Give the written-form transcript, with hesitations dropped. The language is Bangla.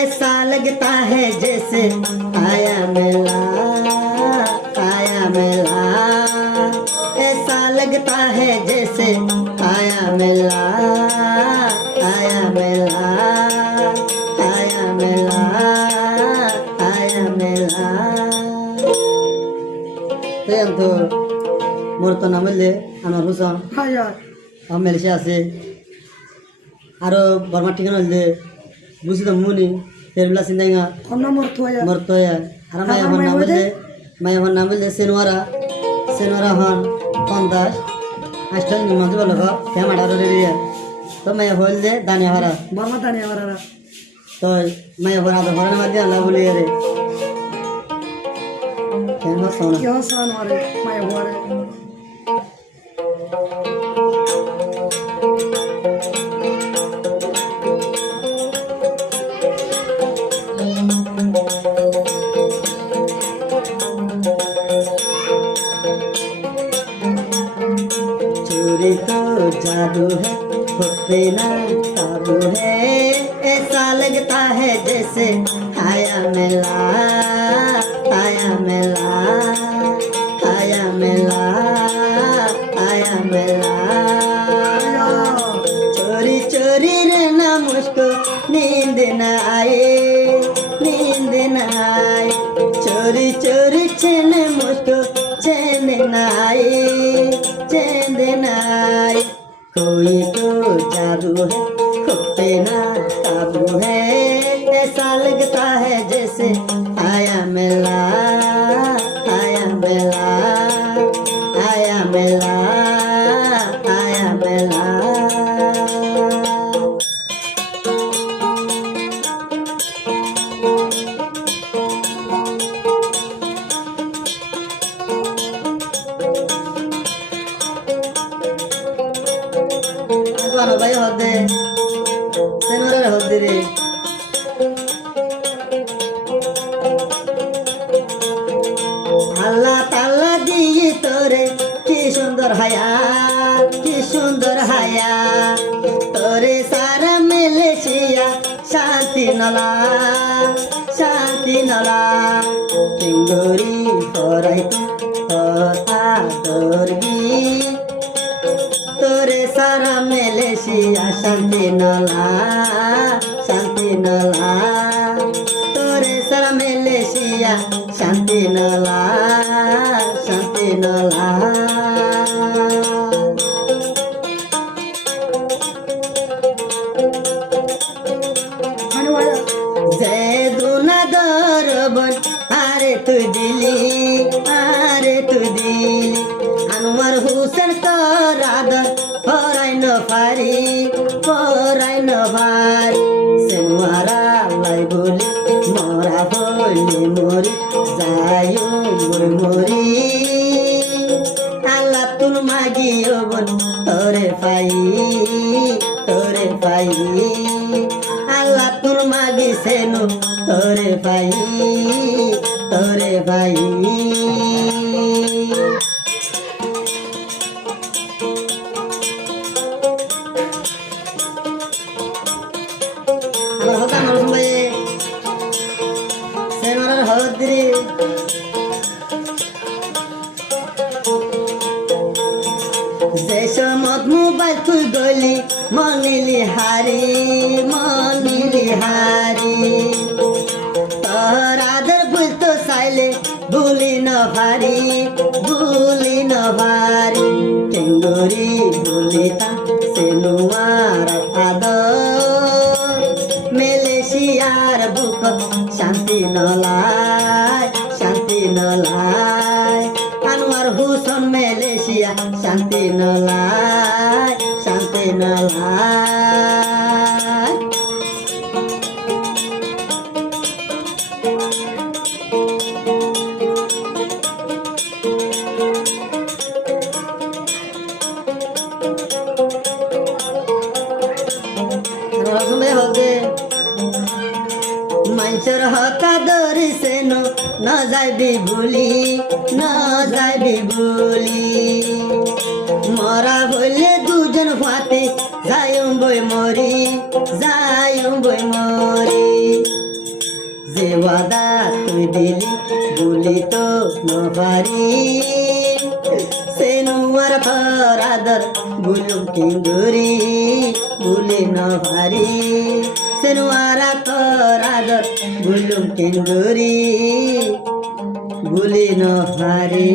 ऐसा लगता है जैसे आया मेला, आया मेला। ऐसा लगता है जैसे आया मेला, आया मेला, आया मेला, आया मेला। तो मोर तो नाम ले আমার হুসন আমার মেলসে আছে আরো বর্মা ঠিকানা হইলে বুঝি তো মুনি তেরবিলা সিন্দাইঙা মরতয়া আর মায়া নাম বললে সেনওয়ারা হন 50 আষ্টাল নিমন্ত্রণ বলক ফেমাডার রে তো মায়া হইলে দানিয়া ভাড়া বর্মা দানিয়া ভাড়া তো মায়া ভাড়া তো ভাড়া না দিয়া আল্লাহ বলি রে কেন সোনা কেন সোনা রে মায়া ভাড়া चोरी तो जादू है खुफे ना काबू है ऐसा लगता है जैसे आया मेला, आया मेला, आया मेला, आया मेला। चोरी चोरी रहना मुझको नींद न आए, नींद न आए। चोरी चोरी चैन मुझको चैन न आए, चैन न आए। कोई तो जादू है खुफे ना काबू है ऐसा लगता है जैसे आया मेला, आया मेला, आया मेला, आया मेला। ভাই হদে সেনরে হদে রে আল্লাহ তাআলা দিয়ে তোরে কি সুন্দর হায়া, কি সুন্দর হায়া। তোরে সারা মিলেছিয়া শান্তি নলা, শান্তি নলা। সিঙ্গুরি ফরাই কথা দরবি তোরে সারা মেলেশিয়া শান্তি নলা, শান্তি নলা। তোরে সারা মেলেশিয়া শান্তি নলা, শান্তি নলা। যে দুনা দরবন আরে তুই দিলি, আরে তুই দিলি। আনোয়ার হোসেন তোর আদর পরাই ন পারি, পরাই ন পারি। সেনওয়ারা লাই বলি মরা বলি মরি যায়ও মরি মরি। আল্লাহ তুল মাগিও বন তোরে পাই, তোরে পাই। আল্লাহ তুল মাগি সেনু তোরে পাই, তোরে পাই। আমার হতা নরসম ভাই সেনওয়ারার হদ্রি দেশমত মোবাইল তুই গলি মনিলি হারি, মনিলি হারি। তোর আদর বুঝতো চাইলে ভুলি ন ভারি, ভুলি ন ভারি। টেঙ্গুরি ভুলিতা সেনুয়ার আদর মেলেশিয়ার বুক শান্তি নলায়, শান্তি নলায়। আনোয়ার হোসেন মেলেশিয়া শান্তি নলায়, শান্তি নলায়। মানুষের হতা দরি সেন ন যাইবি ভুলি, ন যাইবি ভুলি। মরা বললে দুজন ফাতে যাই বই মরি, যা বই মরি যে ওয়াদা তুই দিলি বলি তো নপারি সেনুয়ার ফরাদর বুলুম কিঙ্গুরি বুলি নপারি সেনুয়ার ফরাদর বুলুম কিঙ্গুরি বুলি নপারি